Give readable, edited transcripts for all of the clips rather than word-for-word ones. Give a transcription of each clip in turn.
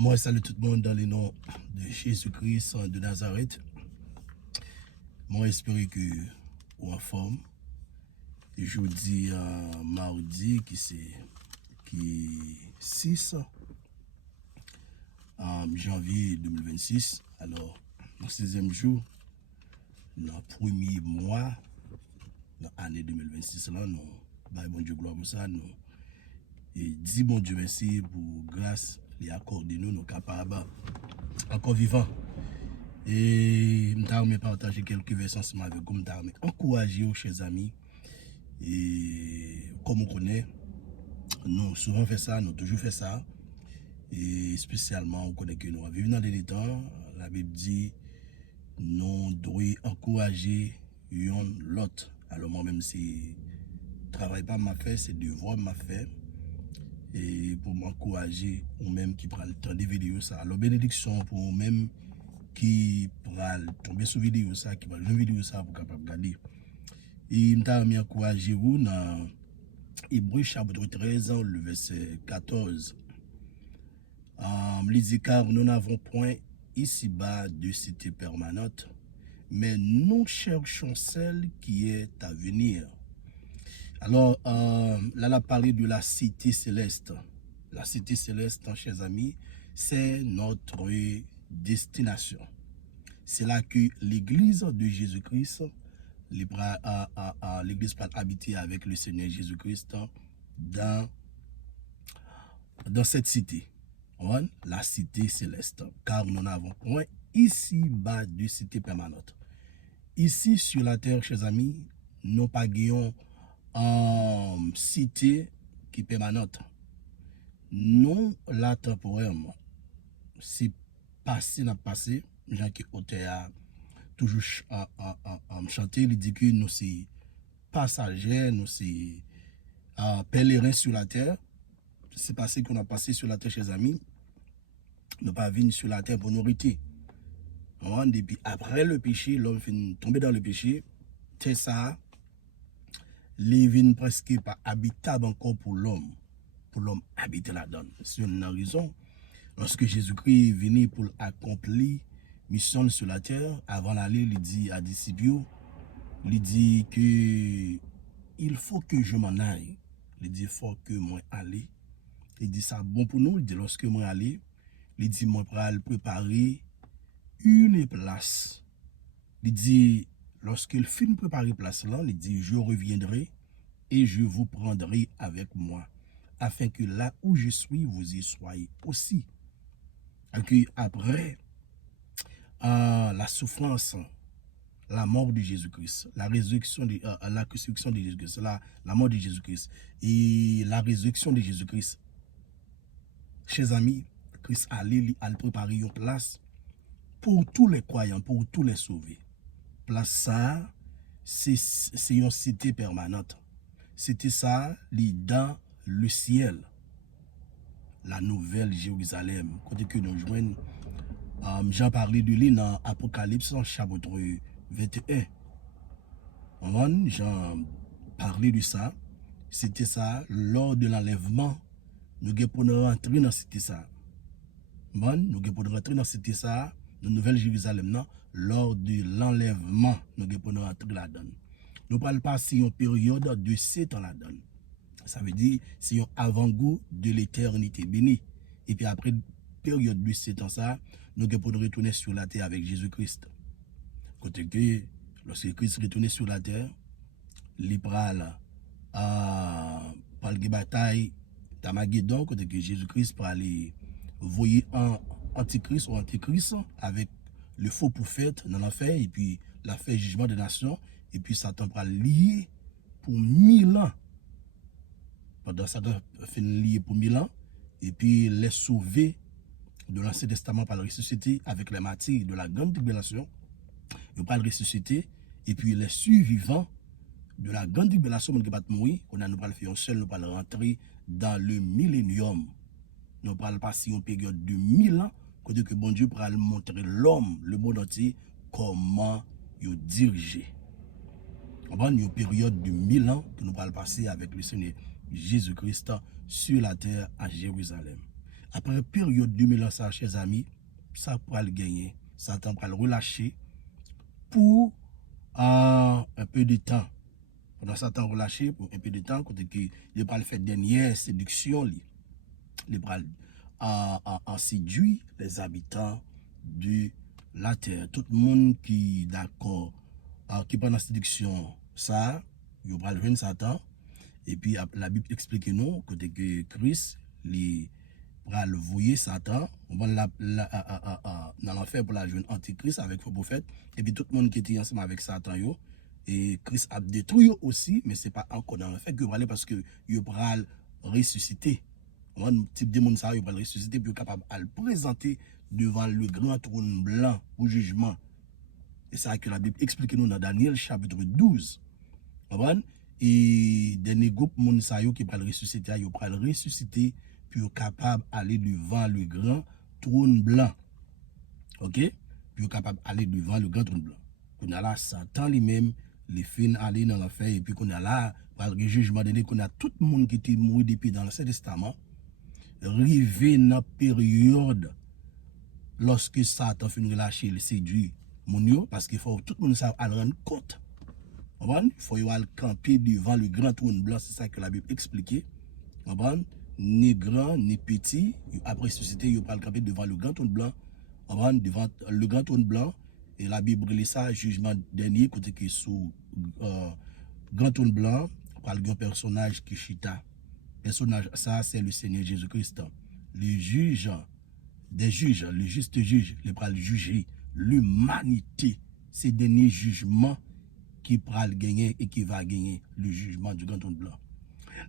Moi, salut tout le monde dans le nom de Jésus-Christ de Nazareth. Moi, j'espère que vous en forme. Jeudi, mardi, qui 6 janvier 2026. Alors, dans le 16e jour, dans le premier mois, dans l'année 2026, là, nous, bon Dieu, gloire pour ça, nous, et dis bon Dieu merci pour grâce et accorder nous, nous capables, encore vivants. Et je vais partager quelques versets ensemble avec vous, je vais encourager aux chers amis. Et comme on connaît, nous souvent fait ça, nous toujours fait ça. Et spécialement, on connaît que nous vivons dans des temps, la Bible dit, nous devons encourager l'autre. Alors moi-même, si je ne travaille pas ma fait, c'est devoir ma fait. Et pour m'encourager, ou même qui prend le temps de vidéos ça. Alors bénédiction pour vous-même qui prend tomber sur vidéo ça, qui prend une vidéo ça pour capable regarder. Et je vais encourager vous dans Hébreux chapitre 13, le verset 14. Il dit car nous n'avons point ici-bas de cité permanente, mais nous cherchons celle qui est à venir. Alors, là, on a parlé de la cité céleste. La cité céleste, chers amis, c'est notre destination. C'est là que l'église de Jésus-Christ, l'église peut habiter avec le Seigneur Jésus-Christ dans cette cité. La cité céleste. Car nous n'avons point ici-bas de cité permanente. Ici, sur la terre, chers amis, nous pas gagnons cité qui est permanente. Non, la temporairement. C'est passé, n'a passé. Jean qui auteur toujours chanter, il dit que nous sommes passagers, nous sommes pèlerins sur la terre. C'est passé qu'on a passé sur la terre, chers amis. Nous pas venir sur la terre pour nourrir. Depuis après le péché, l'homme finit tomber dans le péché. C'est ça. Les vignes presque pas habitables encore pour l'homme habiter là-dedans. C'est une raison. Lorsque Jésus-Christ est venu pour accomplir mission sur la terre, avant d'aller, il dit à disciples, il dit que il faut que je m'en aille. Il dit il faut que moi aille. Il dit ça bon pour nous. Il dit lorsque moi aller, il dit moi pour préparer une place. Il dit lorsqu'il finit préparer place là, il dit je reviendrai et je vous prendrai avec moi, afin que là où je suis, vous y soyez aussi. Et après la souffrance, la mort de Jésus-Christ, la résurrection de Jésus-Christ, la mort de Jésus-Christ et la résurrection de Jésus-Christ, chers amis, Christ allait préparer une place pour tous les croyants, pour tous les sauvés. Place ça, c'est une cité permanente. C'était ça, dans le ciel. La nouvelle Jérusalem. Côté que nous joignons, j'en parlais de lui dans Apocalypse, chapitre 21. J'en parlais de ça. C'était ça, lors de l'enlèvement, nous allons rentrer dans cette ça. Nous allons rentrer dans cette ça, la nouvelle Jérusalem, non? Lors de l'enlèvement, nous allons rentrer là-dedans. Nous parlons passer une période de 7 ans là-dedans. Ça veut dire c'est un avant-goût de l'éternité bénie. Et puis après période de 7 ans ça, nous allons retourner sur la terre avec Jésus-Christ. Côté que lorsque Christ retourne sur la terre, il parle de bataille d'Armageddon, côté que Jésus-Christ pour aller voyer un antichrist ou antichrist avec le faux prophète dans l'enfer et puis la fait jugement des nations. Et puis Satan va lier pour 1000 ans. Pendant Satan fait lier pour 1000 ans. Et puis les sauver de l'Ancien Testament par le ressusciter avec les martyrs de la grande tribulation. Ils vont le ressusciter. Et puis les survivants de la grande tribulation, qui va mourir, on a nous le faire seul, nous allons rentrer dans le millénium. Nous allons passer une période de 1000 ans. Côté que bon Dieu pourra montrer l'homme, le monde entier, comment il diriger. Une période de 1000 ans que nous allons passer avec le Seigneur Jésus-Christ sur la terre à Jérusalem. Après période 2000 ans, ça, chers amis, ça pourra le gagner. Satan pourra le relâcher pour un peu de temps. Pendant Satan relâché pour un peu de temps, côté que il va le faire dernière séduction, il va en séduire les habitants de la terre. Tout le monde qui est d'accord, qui prend la séduction, ça, il va le joindre Satan. Et puis la Bible explique nous, côté que Christ, il va le voyer Satan, on va dans l'enfer pour la jeune antichrist avec le prophète. Et puis tout le monde qui était ensemble avec Satan, yo, et Christ a détruit aussi, mais ce n'est pas encore dans l'enfer que va parce que il va ressusciter. Un type de monde, ça, il va le ressusciter pour être capable de le présenter devant le grand trône blanc au jugement. Et c'est ça que la Bible explique nous dans Daniel chapitre 12. Et dernier groupe monde qui va le ressusciter, il va le ressusciter pour être capable d'aller devant le grand trône blanc. OK? Pour être capable d'aller devant le grand trône blanc. Qu'on a là Satan lui-même, les fins aller dans l'enfer, et puis qu'on a là, par le jugement donné, qu'on a tout le monde qui était mort depuis dans l'Ancien Testament, arrivé dans la période lorsque Satan finit de relâcher, il séduit mon parce qu'il faut tout le monde ça rendre compte. Il faut aller camper devant le grand trône blanc, c'est ça que la Bible expliquait. Ni grand, ni petit, après ressuscité, il va camper devant le grand trône blanc, devant le grand trône blanc, et la Bible lit ça, jugement dernier, côté qui est sous grand trône blanc, par le grand personnage qui chita. Personnage, ça, c'est le Seigneur Jésus-Christ. Le juge des juges, le juste juge, il va juger l'humanité. C'est le dernier jugement qui va gagner et qui va gagner le jugement du grand trône blanc.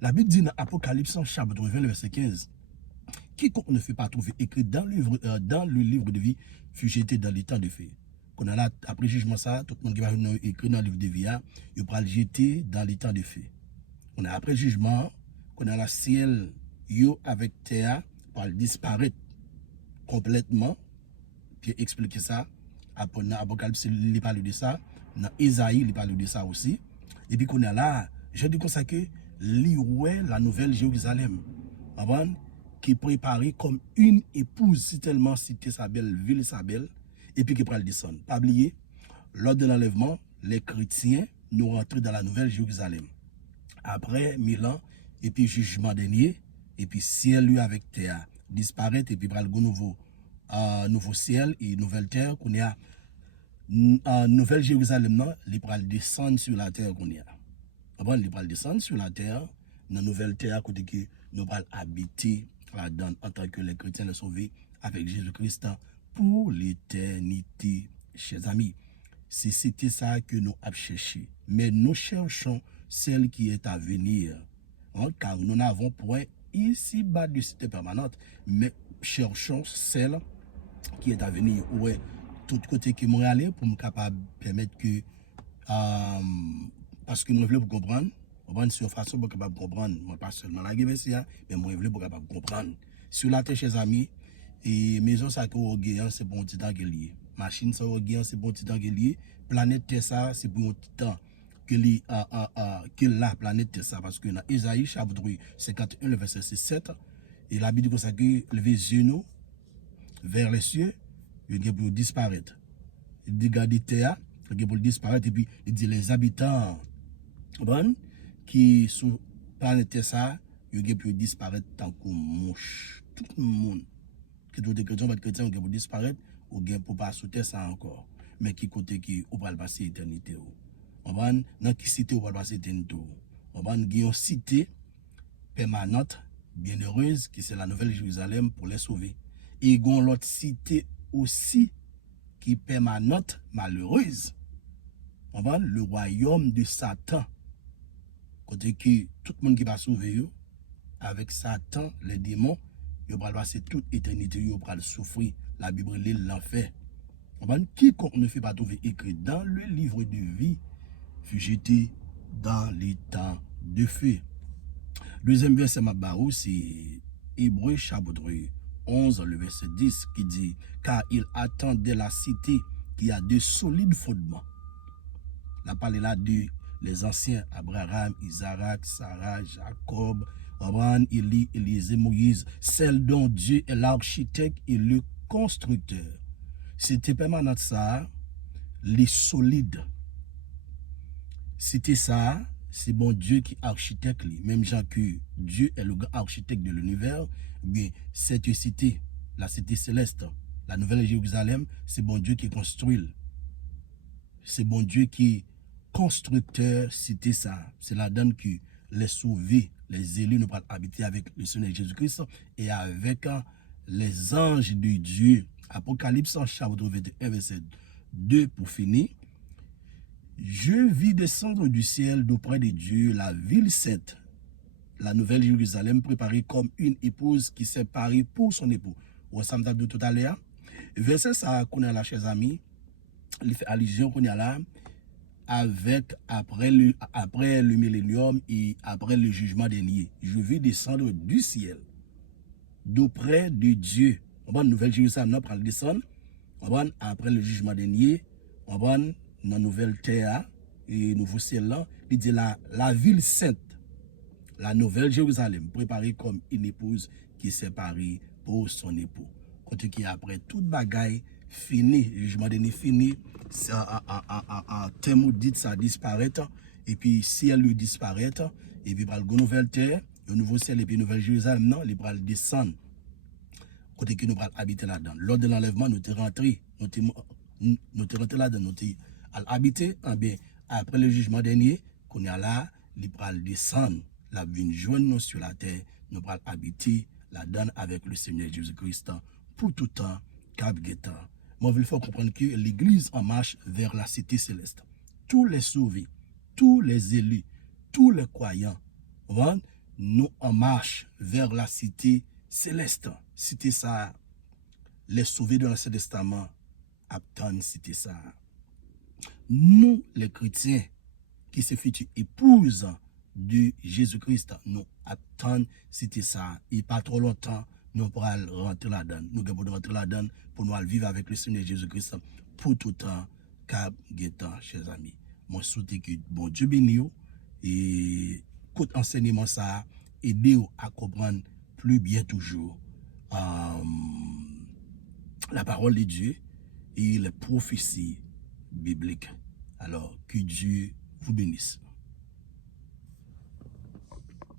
La Bible dit dans Apocalypse chapitre 20, verset 15, quiconque ne fait pas trouver écrit dans le livre de vie fut jeté dans les temps de feu. Qu'on a là, après jugement ça, tout le monde qui va écrit dans le livre de vie, il va le jeter dans les temps de feu. On a après jugement, qu'on a la ciel, yo avec terre, va disparaître complètement. Puis expliquer ça. Après, dans Apocalypse, il parle de ça. Dans Isaïe, il parle de ça aussi. Et puis qu'on a là, je dis comme ça que l'Ioué, la nouvelle Jérusalem, qui est préparée comme une épouse, si tellement cité sa belle ville, sa belle, et puis qui prend le descendre. Pas oublier, lors de l'enlèvement, les chrétiens nous rentrent dans la nouvelle Jérusalem. Après 1000 ans, et puis jugement dernier, et puis ciel lui avec terre disparaît, et puis prend le nouveau ciel et nouvelle terre qu'on a. Nouvelle Jérusalem, il va descendre sur la terre qu'on a. Après, il va descendre sur la terre, dans la nouvelle terre, côté que nous allons habiter là-dedans en tant que les chrétiens les sauvés avec Jésus-Christ pour l'éternité, chers amis. C'était ça que nous avons cherché. Mais nous cherchons celle qui est à venir. Car nous n'avons point ici-bas de cité permanente, mais cherchons celle qui est à venir. Ouais, tout côté qui m'ont allé pour me capable permettre que parce que moi je veux pour comprendre sur façon pour capable comprendre moi pas seulement la guerre mais moi je veux pour capable comprendre sur la terre chers amis et maison ça que au c'est pour un petit temps qui est lié machine ça au c'est pour un petit temps qui est lié planète terre ça c'est pour un petit temps que la planète terre ça parce que dans Isaïe chapitre 51 le verset 7 et la Bible dit que ça que lever yeux nous vers les cieux il y pour disparaître il dit garder terre il pour disparaître et puis il dit les habitants qui sur planète ça il pour disparaître tant que mouche tout le monde que tout chrétien va être chrétien pour disparaître ou bien pour pas sauter ça encore mais qui côté qui on va passer éternité dans qui cité on va passer éternité on va une cité permanente bienheureuse qui c'est la nouvelle Jérusalem pour les sauver et gon l'autre cité aussi qui permanente malheureuse le royaume de Satan côté que tout le monde qui va sauver avec Satan les démons ils vont passer toute éternité ils vont souffrir la Bible lit l'enfer quiconque ne fait pas trouver écrit dans le livre de vie fut jeté dans les temps de feu. Deuxième verset c'est Hébreux chapitre 11 le verset 10 qui dit car il attendait la cité qui a de solides fondements. La parole là de les anciens Abraham, Isaac, Sarah, Jacob, Abraham, Élie, Élisée, Moïse, celle dont Dieu est l'architecte et le constructeur. C'était permanent ça, les solides. C'était ça, c'est bon Dieu qui est architecte, même Jean que Dieu est le grand architecte de l'univers, mais cette cité, la cité céleste, la nouvelle Jérusalem, c'est bon Dieu qui construit. C'est bon Dieu qui est constructeur, c'était ça. C'est la donne que les sauvés, les élus, nous pourront habiter avec le Seigneur Jésus-Christ et avec les anges de Dieu. Apocalypse chapitre 21, verset 2 pour finir. Je vis descendre du ciel d'auprès de Dieu la ville sainte, la nouvelle Jérusalem, préparée comme une épouse qui s'est parée pour son époux. Ou ça me de tout à l'heure. Verset ça qu'on a là, chers amis, il fait allusion qu'on a là avec après le millénium et après le jugement dernier. Je vis descendre du ciel d'auprès de Dieu. On va nouvelle Jérusalem, on va descendre. On va après le jugement dernier. On va dans la nouvelle terre et nouveau ciel là. Il dit la ville sainte, la nouvelle Jérusalem, préparée comme une épouse qui s'est parée pour son époux. Quand qui après toute bagaille fini, le jugement dernier fini, en termes dit ça disparaît et puis ciel lui disparaît et puis par la nouvelle terre, le nouveau ciel et puis nouvelle Jérusalem non, il va descendre. Côté que nous allons habiter là-dedans. Lors de l'enlèvement, nous sommes rentrés, là-dedans, nous sommes habité, bien, après le jugement dernier, qu'on est là, il va descendre, la vie joindre nous sur la terre, nous allons habiter là-dedans avec le Seigneur Jésus-Christ pour tout temps, cap guettant. Moi, il faut comprendre que l'Église en marche vers la cité céleste. Tous les sauvés, tous les élus, tous les croyants, nous en marche vers la cité céleste. Cité ça, les sauvés de l'Ancien Testament attendent cité ça. Nous, les chrétiens, qui se fit épouse de Jésus-Christ, nous attendons cité ça. Et pas trop longtemps, nous pourrons rentrer là-dedans. Nous devons rentrer là-dedans pour nous vivre avec le Seigneur Jésus-Christ pour tout temps, cap guettant, chers amis. Moi, je souhaite que bon Dieu bénisse et écoute enseignement ça, aider à comprendre plus bien toujours la parole de Dieu et les prophéties bibliques. Alors, que Dieu vous bénisse.